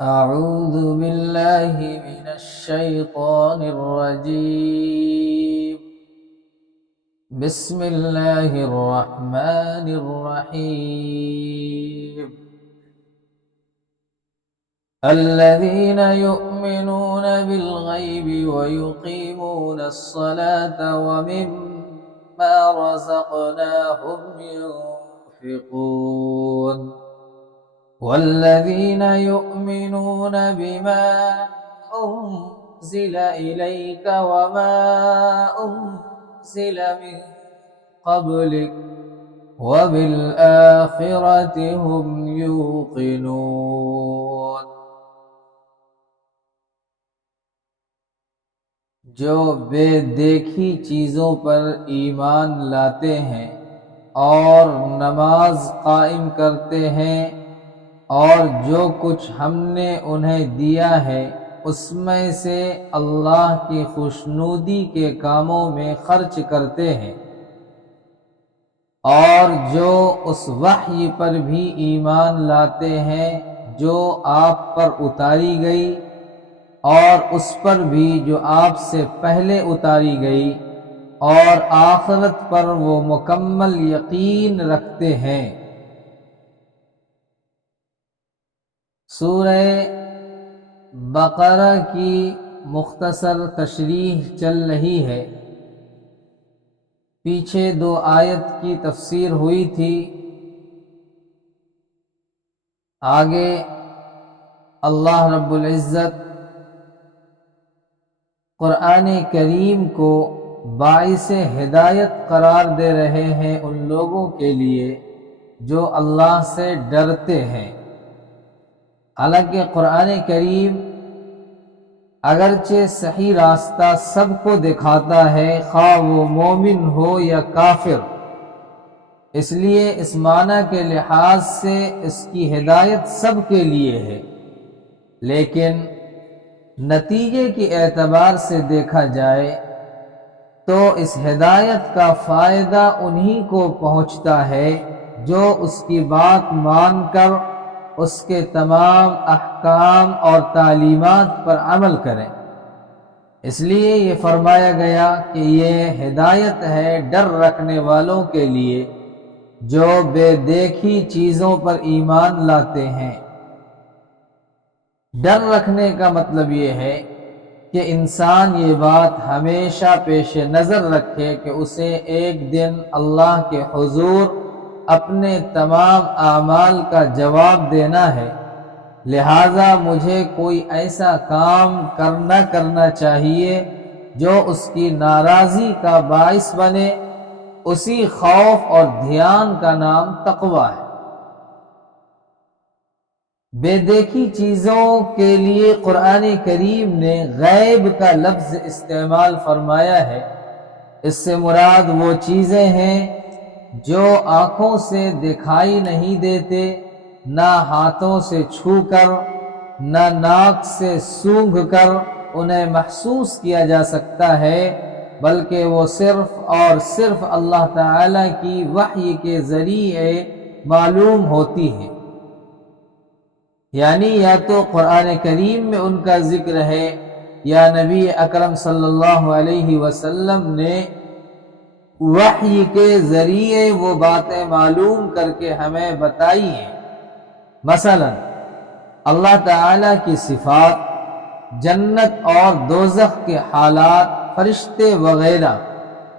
أعوذ بالله من الشيطان الرجيم. بسم الله الرحمن الرحيم. الذين يؤمنون بالغيب ويقيمون الصلاة ومما رزقناهم ينفقون والذين يؤمنون بما أنزل إليك وما أنزل من قبلك وبالآخرة هم يوقنون. جو بے دیکھی چیزوں پر ایمان لاتے ہیں اور نماز قائم کرتے ہیں اور جو کچھ ہم نے انہیں دیا ہے اس میں سے اللہ کی خوشنودی کے کاموں میں خرچ کرتے ہیں، اور جو اس وحی پر بھی ایمان لاتے ہیں جو آپ پر اتاری گئی اور اس پر بھی جو آپ سے پہلے اتاری گئی، اور آخرت پر وہ مکمل یقین رکھتے ہیں۔ سورہ بقرہ کی مختصر تشریح چل رہی ہے۔ پیچھے 2 آیت کی تفسیر ہوئی تھی، آگے اللہ رب العزت قرآن کریم کو باعث ہدایت قرار دے رہے ہیں ان لوگوں کے لیے جو اللہ سے ڈرتے ہیں۔ حالانکہ قرآن کریم اگرچہ صحیح راستہ سب کو دکھاتا ہے، خواہ وہ مومن ہو یا کافر، اس لیے اس معنی کے لحاظ سے اس کی ہدایت سب کے لیے ہے، لیکن نتیجے کے اعتبار سے دیکھا جائے تو اس ہدایت کا فائدہ انہی کو پہنچتا ہے جو اس کی بات مان کر اس کے تمام احکام اور تعلیمات پر عمل کریں۔ اس لیے یہ فرمایا گیا کہ یہ ہدایت ہے ڈر رکھنے والوں کے لیے جو بے دیکھی چیزوں پر ایمان لاتے ہیں۔ ڈر رکھنے کا مطلب یہ ہے کہ انسان یہ بات ہمیشہ پیش نظر رکھے کہ اسے ایک دن اللہ کے حضور اپنے تمام اعمال کا جواب دینا ہے، لہذا مجھے کوئی ایسا کام نہ کرنا چاہیے جو اس کی ناراضی کا باعث بنے۔ اسی خوف اور دھیان کا نام تقوی ہے۔ بے دیکھی چیزوں کے لیے قرآن کریم نے غیب کا لفظ استعمال فرمایا ہے۔ اس سے مراد وہ چیزیں ہیں جو آنکھوں سے دکھائی نہیں دیتے، نہ ہاتھوں سے چھو کر، نہ ناک سے سونگھ کر انہیں محسوس کیا جا سکتا ہے، بلکہ وہ صرف اور صرف اللہ تعالی کی وحی کے ذریعے معلوم ہوتی ہیں۔ یعنی یا تو قرآن کریم میں ان کا ذکر ہے یا نبی اکرم صلی اللہ علیہ وسلم نے وحی کے ذریعے وہ باتیں معلوم کر کے ہمیں بتائی ہیں۔ مثلا اللہ تعالی کی صفات، جنت اور دوزخ کے حالات، فرشتے وغیرہ،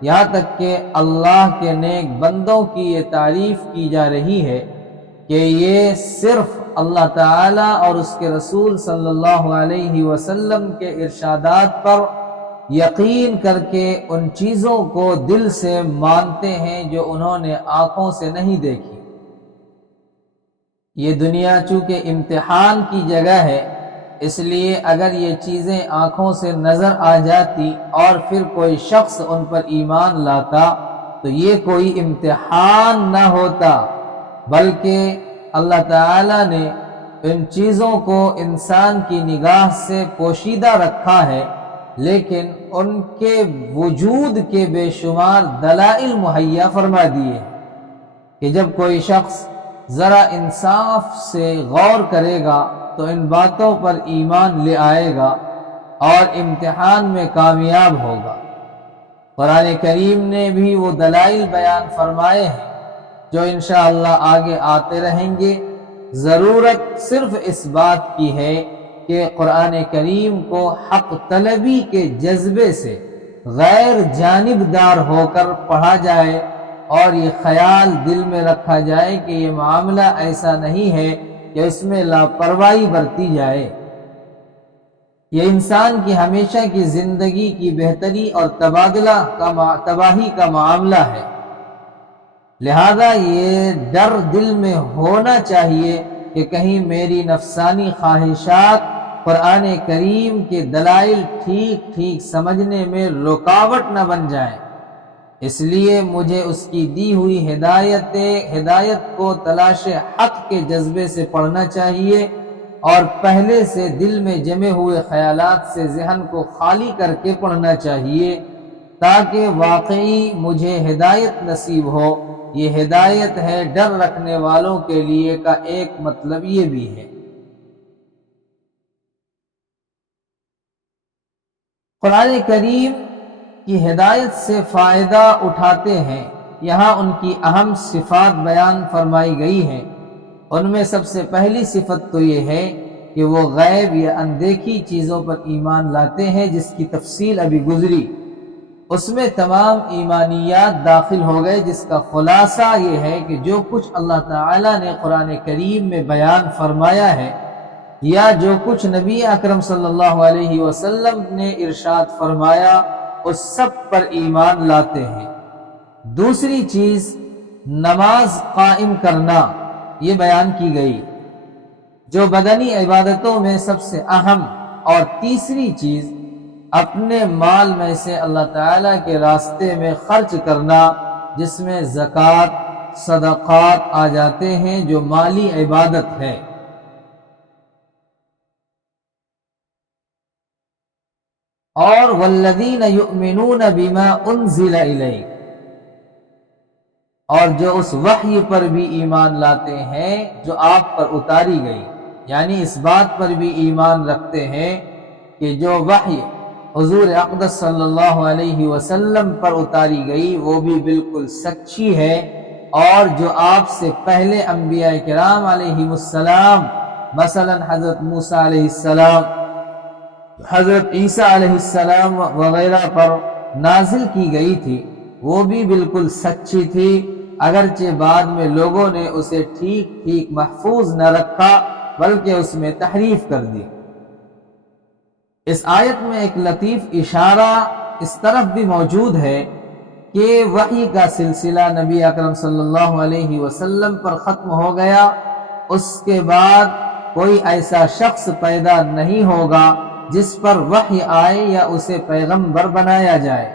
یہاں تک کہ اللہ کے نیک بندوں کی یہ تعریف کی جا رہی ہے کہ یہ صرف اللہ تعالی اور اس کے رسول صلی اللہ علیہ وسلم کے ارشادات پر یقین کر کے ان چیزوں کو دل سے مانتے ہیں جو انہوں نے آنکھوں سے نہیں دیکھی۔ یہ دنیا چونکہ امتحان کی جگہ ہے، اس لیے اگر یہ چیزیں آنکھوں سے نظر آ جاتی اور پھر کوئی شخص ان پر ایمان لاتا تو یہ کوئی امتحان نہ ہوتا، بلکہ اللہ تعالی نے ان چیزوں کو انسان کی نگاہ سے پوشیدہ رکھا ہے، لیکن ان کے وجود کے بے شمار دلائل مہیا فرما دیے کہ جب کوئی شخص ذرا انصاف سے غور کرے گا تو ان باتوں پر ایمان لے آئے گا اور امتحان میں کامیاب ہوگا۔ قرآن کریم نے بھی وہ دلائل بیان فرمائے ہیں جو انشاءاللہ آگے آتے رہیں گے۔ ضرورت صرف اس بات کی ہے کہ قرآن کریم کو حق طلبی کے جذبے سے غیر جانبدار ہو کر پڑھا جائے اور یہ خیال دل میں رکھا جائے کہ یہ معاملہ ایسا نہیں ہے کہ اس میں لاپرواہی برتی جائے۔ یہ انسان کی ہمیشہ کی زندگی کی بہتری اور تباہی کا معاملہ ہے، لہذا یہ ڈر دل میں ہونا چاہیے کہ کہیں میری نفسانی خواہشات قرآن کریم کے دلائل ٹھیک سمجھنے میں رکاوٹ نہ بن جائیں۔ اس لیے مجھے اس کی دی ہوئی ہدایت کو تلاش حق کے جذبے سے پڑھنا چاہیے اور پہلے سے دل میں جمے ہوئے خیالات سے ذہن کو خالی کر کے پڑھنا چاہیے تاکہ واقعی مجھے ہدایت نصیب ہو۔ یہ ہدایت ہے ڈر رکھنے والوں کے لیے کا ایک مطلب یہ بھی ہے۔ قرآن کریم کی ہدایت سے فائدہ اٹھاتے ہیں، یہاں ان کی اہم صفات بیان فرمائی گئی ہیں۔ ان میں سب سے پہلی صفت تو یہ ہے کہ وہ غیب یا اندیکھی چیزوں پر ایمان لاتے ہیں، جس کی تفصیل ابھی گزری۔ اس میں تمام ایمانیات داخل ہو گئے، جس کا خلاصہ یہ ہے کہ جو کچھ اللہ تعالیٰ نے قرآن کریم میں بیان فرمایا ہے یا جو کچھ نبی اکرم صلی اللہ علیہ وسلم نے ارشاد فرمایا اس سب پر ایمان لاتے ہیں۔ دوسری چیز نماز قائم کرنا یہ بیان کی گئی جو بدنی عبادتوں میں سب سے اہم، اور تیسری چیز اپنے مال میں سے اللہ تعالیٰ کے راستے میں خرچ کرنا، جس میں زکوٰۃ صدقات آ جاتے ہیں جو مالی عبادت ہے۔ اور والذین یؤمنون بما انزل الیک، اور جو اس وحی پر بھی ایمان لاتے ہیں جو آپ پر اتاری گئی، یعنی اس بات پر بھی ایمان رکھتے ہیں کہ جو وحی حضور اقدس صلی اللہ علیہ وسلم پر اتاری گئی وہ بھی بالکل سچی ہے، اور جو آپ سے پہلے انبیاء کرام علیہ السلام مثلا حضرت موسیٰ علیہ السلام، حضرت عیسیٰ علیہ السلام وغیرہ پر نازل کی گئی تھی وہ بھی بالکل سچی تھی، اگرچہ بعد میں لوگوں نے اسے ٹھیک محفوظ نہ رکھا بلکہ اس میں تحریف کر دی۔ اس آیت میں ایک لطیف اشارہ اس طرف بھی موجود ہے کہ وحی کا سلسلہ نبی اکرم صلی اللہ علیہ وسلم پر ختم ہو گیا، اس کے بعد کوئی ایسا شخص پیدا نہیں ہوگا جس پر وحی آئے یا اسے پیغمبر بنایا جائے،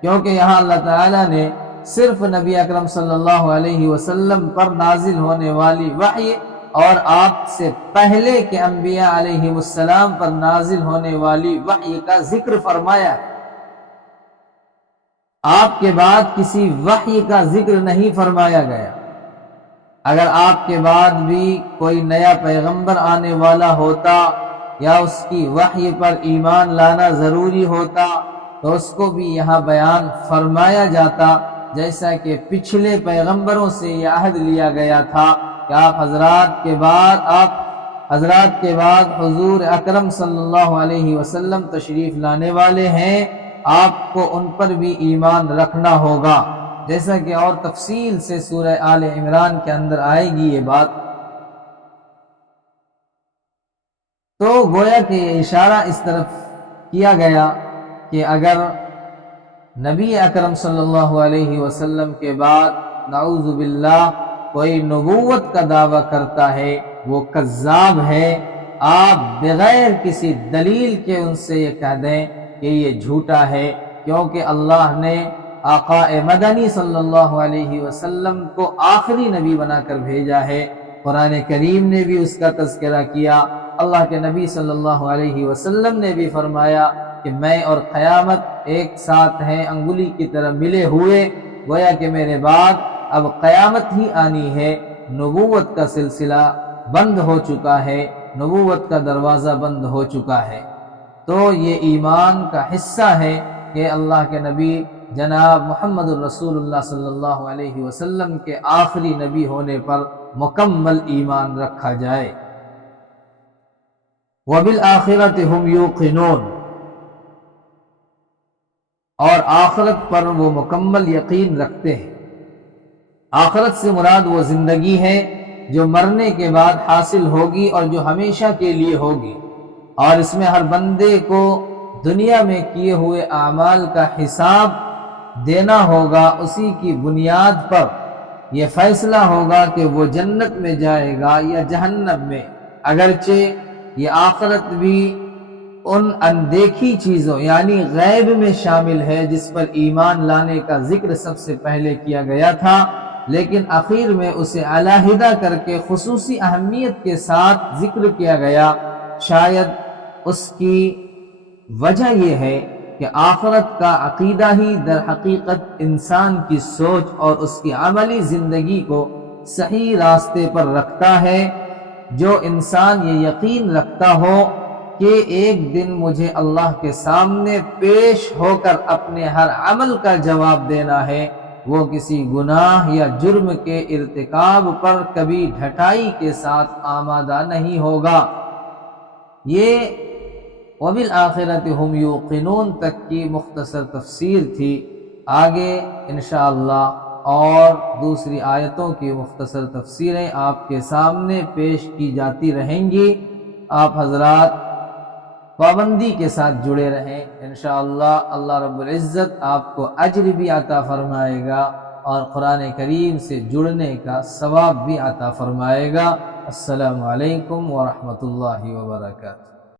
کیونکہ یہاں اللہ تعالیٰ نے صرف نبی اکرم صلی اللہ علیہ وسلم پر نازل ہونے والی وحی اور آپ سے پہلے کے انبیاء علیہ السلام پر نازل ہونے والی وحی کا ذکر فرمایا ہے۔ آپ کے بعد کسی وحی کا ذکر نہیں فرمایا گیا۔ اگر آپ کے بعد بھی کوئی نیا پیغمبر آنے والا ہوتا یا اس کی وحی پر ایمان لانا ضروری ہوتا تو اس کو بھی یہاں بیان فرمایا جاتا، جیسا کہ پچھلے پیغمبروں سے یہ عہد لیا گیا تھا کہ آپ حضرات کے بعد حضور اکرم صلی اللہ علیہ وسلم تشریف لانے والے ہیں، آپ کو ان پر بھی ایمان رکھنا ہوگا، جیسا کہ اور تفصیل سے سورہ آل عمران کے اندر آئے گی یہ بات۔ تو گویا کہ یہ اشارہ اس طرف کیا گیا کہ اگر نبی اکرم صلی اللہ علیہ وسلم کے بعد نعوذ باللہ کوئی نبوت کا دعویٰ کرتا ہے وہ کذاب ہے، آپ بغیر کسی دلیل کے ان سے یہ کہہ دیں کہ یہ جھوٹا ہے، کیونکہ اللہ نے آقا مدنی صلی اللہ علیہ وسلم کو آخری نبی بنا کر بھیجا ہے۔ قرآن کریم نے بھی اس کا تذکرہ کیا، اللہ کے نبی صلی اللہ علیہ وسلم نے بھی فرمایا کہ میں اور قیامت ایک ساتھ ہیں، انگلی کی طرح ملے ہوئے، گویا کہ میرے بعد اب قیامت ہی آنی ہے، نبوت کا سلسلہ بند ہو چکا ہے، نبوت کا دروازہ بند ہو چکا ہے۔ تو یہ ایمان کا حصہ ہے کہ اللہ کے نبی جناب محمد الرسول اللہ صلی اللہ علیہ وسلم کے آخری نبی ہونے پر مکمل ایمان رکھا جائے۔ وَبِالْآخِرَةِ هُمْ يُوقِنُونَ، اور آخرت پر وہ مکمل یقین رکھتے ہیں۔ آخرت سے مراد وہ زندگی ہے جو مرنے کے بعد حاصل ہوگی اور جو ہمیشہ کے لیے ہوگی، اور اس میں ہر بندے کو دنیا میں کیے ہوئے اعمال کا حساب دینا ہوگا۔ اسی کی بنیاد پر یہ فیصلہ ہوگا کہ وہ جنت میں جائے گا یا جہنم میں۔ اگرچہ یہ آخرت بھی ان اندیکھی چیزوں یعنی غیب میں شامل ہے جس پر ایمان لانے کا ذکر سب سے پہلے کیا گیا تھا، لیکن آخر میں اسے علیحدہ کر کے خصوصی اہمیت کے ساتھ ذکر کیا گیا۔ شاید اس کی وجہ یہ ہے کہ آخرت کا عقیدہ ہی در حقیقت انسان کی سوچ اور اس کی عملی زندگی کو صحیح راستے پر رکھتا ہے۔ جو انسان یہ یقین رکھتا ہو کہ ایک دن مجھے اللہ کے سامنے پیش ہو کر اپنے ہر عمل کا جواب دینا ہے، وہ کسی گناہ یا جرم کے ارتکاب پر کبھی ڈھٹائی کے ساتھ آمادہ نہیں ہوگا۔ یہ وَبِالْآخِرَةِ هُمْ يُوقِنُونَ تک کی مختصر تفسیر تھی۔ آگے انشاءاللہ اور دوسری آیتوں کی مختصر تفسیریں آپ کے سامنے پیش کی جاتی رہیں گی۔ آپ حضرات پابندی کے ساتھ جڑے رہیں، انشاءاللہ اللہ رب العزت آپ کو اجر بھی عطا فرمائے گا اور قرآن کریم سے جڑنے کا ثواب بھی عطا فرمائے گا۔ السلام علیکم ورحمۃ اللہ وبرکاتہ۔